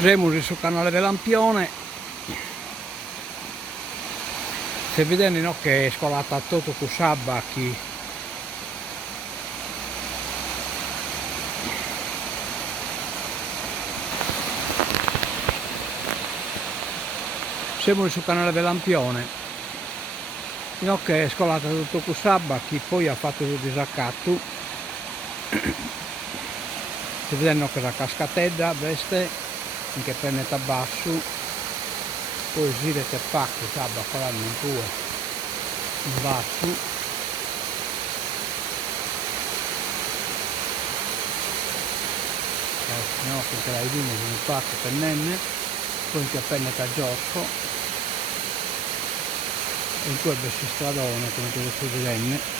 Siamo sul canale del Lampione. Se vedete, no, che è scolata tutto con sabacchi. Siamo sul canale del Lampione, no, che è scolata tutto con sabacchi, poi ha fatto il disaccatto. Si vede, no, che la cascatedda veste anche pennetta basso, poi girate pacchi sabba faranno un po' in basso, no, perché la linea di un pacco pennenne, poi anche pennetta giosco, e in quel bessi stradone come te lo sto vedendo.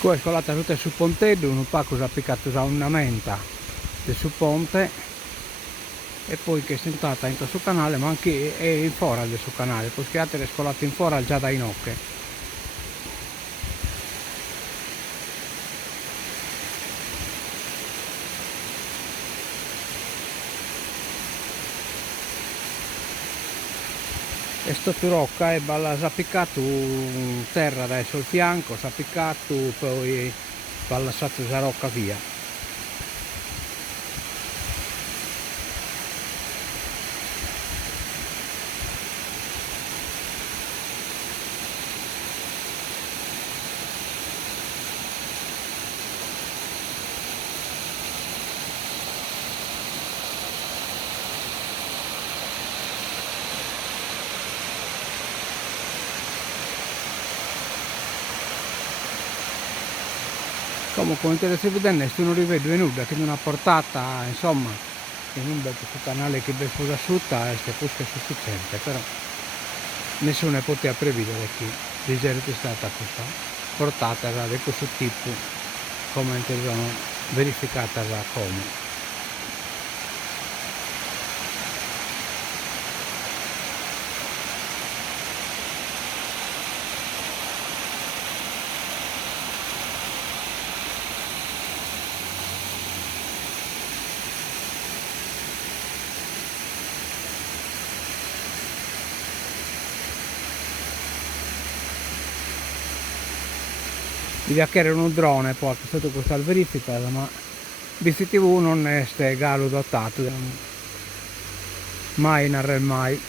Qua è scolata tutta sul ponteggio, un pacco si è appiccato a una menta sul ponte e poi che è sentata in questo canale, ma anche è in fora del suo canale, poi schiate è scolato in fora già dai nocche. E sto rocca e balla si è appiccato terra adesso il fianco, si è appiccato, poi va lasciato la rocca via. Comunque come te stai vedendo nessuno non rivede nulla, che non ha portata, insomma, in un bel canale che ben fusa asciutta è pusca sufficiente, però nessuno poteva prevedere che di genere è stata questa portata di questo tipo, come sono verificata da come. Devi acquisire un drone poi che è stato questa verifica, ma BCTV non è galo dotato, mai in mai.